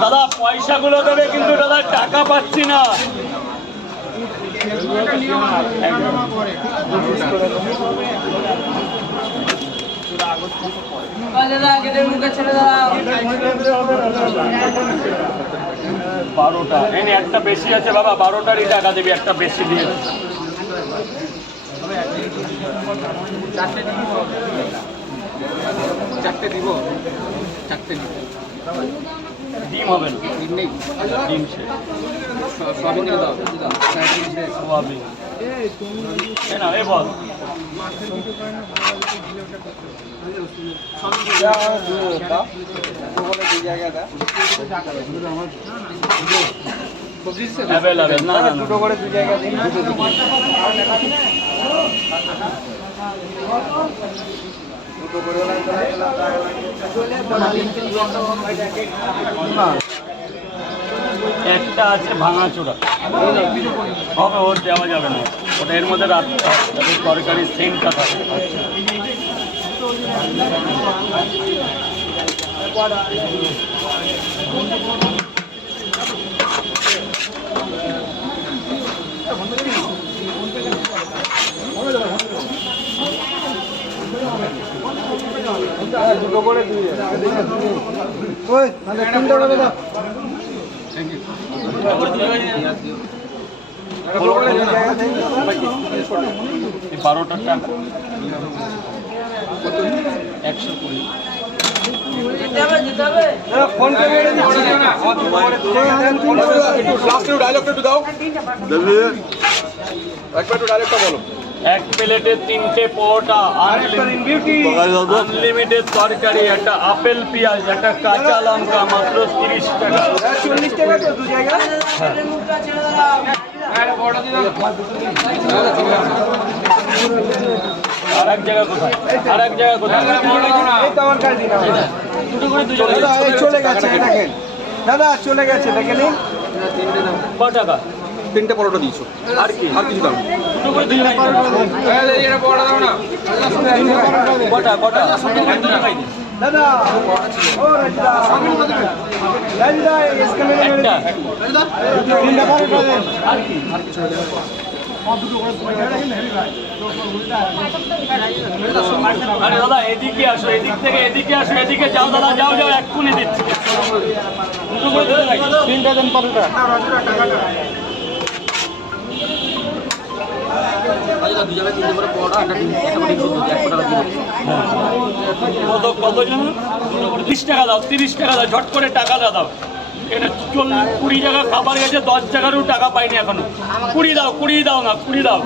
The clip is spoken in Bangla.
দাদা পয়সাগুলো দেবে কিন্তু দাদা টাকা পাচ্ছি না। বারোটা এনে একটা বেশি আছে বাবা, 12টারই টাকা দেবি, একটা বেশি দিয়ে। চারটে দিব, চারটে দিব। ডিম হবে না, ডিম নেই, ডিম সে সয়াবিন দিয়ে দাও, সোয়াবিন না এ বল। অ্যাভেলেবেল না না দুটো করে 2 জায়গা দিন। একটা আছে ভাঙাচোরা হবে, ওর দেওয়া যাবে না, ওটা এর মধ্যে রাখতে হবে যাতে তরকারির সেন্টটা থাকে। দুটো করে 2 ওই মানে 3টা করে দাও। এই 12টার টাকা 120। ফোন করে লাস্টে ডায়লগটা একটু দাও, একবার একটু ডায়লগটা বলো। এক প্লেটে 3টে পরোটা, আনলিমিটেড তরকারি, একটা আপেল পেঁয়াজ, একটা কাঁচা লঙ্কা, মাত্র 30 টাকা। 40 টাকা তো 2 জায়গা। আর এক জায়গা কোথায়, আর এক জায়গা কোথায়? এই তো আমার কাছে দিন। দাদা এই চলে গেছে, দেখেন দাদা চলে গেছে, দেখেন এই ক টাকা? 3টে পরোটা দিয়েছো, আর কি? আর কিছু দাও। দুটো করে 2 টাকা। কটা কটা? দাদা ও রাজদা রাজদা इसके मेरे একটা। 3টা পরোটা দেন। আর কি? আরে দাদা এদিকে আসো, এদিক থেকে এদিকে আসো, এদিকে যাও দাদা, যাও যাও, এক্ষুনি দিচ্ছি। দুটো করে 2 টাকা। 3টা দেন পরোটা। কত কত জন? 30 টাকা দাও, 30 টাকা দাও, ঝট করে টাকা দাও। এটা 20 টাকা খাবার গেছে, 10 টাকারও টাকা পাইনি এখনো। 20 দাও, 20 দাও না, 20 দাও।